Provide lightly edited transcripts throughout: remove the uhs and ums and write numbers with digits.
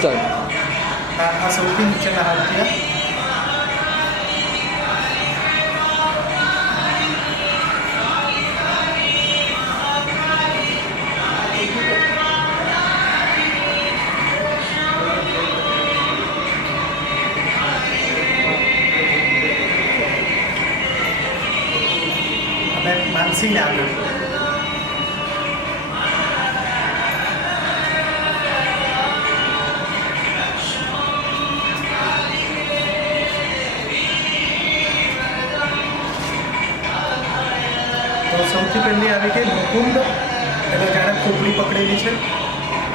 Start. આ સૌથી નીચેના હાથ થયા. અને માનસીને આગળ. તો સૌથી પહેલી આવી ગઈ મુકુંદ, એટલે જાણે ખોપડી પકડેલી છે,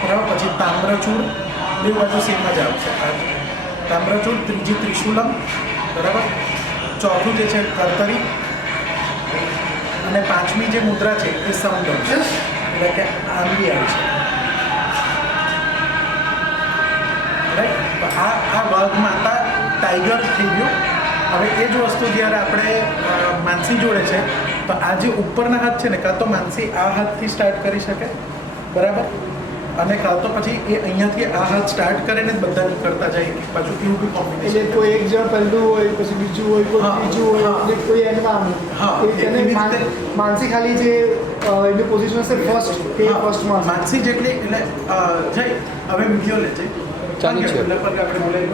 બરાબર. પછી તામ્રચૂડ, બે બાજુ સેમ જ આવશે. તામ્રચૂડ, ત્રીજી ત્રિશુલમ, બરાબર. ચોથું જે છે કર્તરી, અને પાંચમી જે મુદ્રા છે એ સમદમ છે, એટલે કે આંબી આવી છે, રાઈટ. તો આ વાઘ માતા ટાઈગર થઈ ગયું. હવે એ જ વસ્તુ જ્યારે આપણે માનસી જોડે છે, તો આ જે ઉપરના હાથ છે ને, કાં તો માનસી આ હાથથી સ્ટાર્ટ કરી શકે, બરાબર, અને કાં તો પછી એ અહીંયાથી આ હાથ સ્ટાર્ટ કરીને જ બધા કરતા જાય એક બાજુ, એવું બી કોમ્બિનેશન. એટલે કોઈ એક જણ પહેલું હોય, પછી બીજું હોય, કોઈ ત્રીજું હોય, એટલે કોઈ એન્ડમાં માનસી ખાલી જે એની પોઝિશન હશે ફર્સ્ટ, કે ફર્સ્ટમાં માનસી જેટલી, એટલે જય હવે વિડીયો લે છે ચાલુ છે. આપણે બોલાવી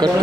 કટ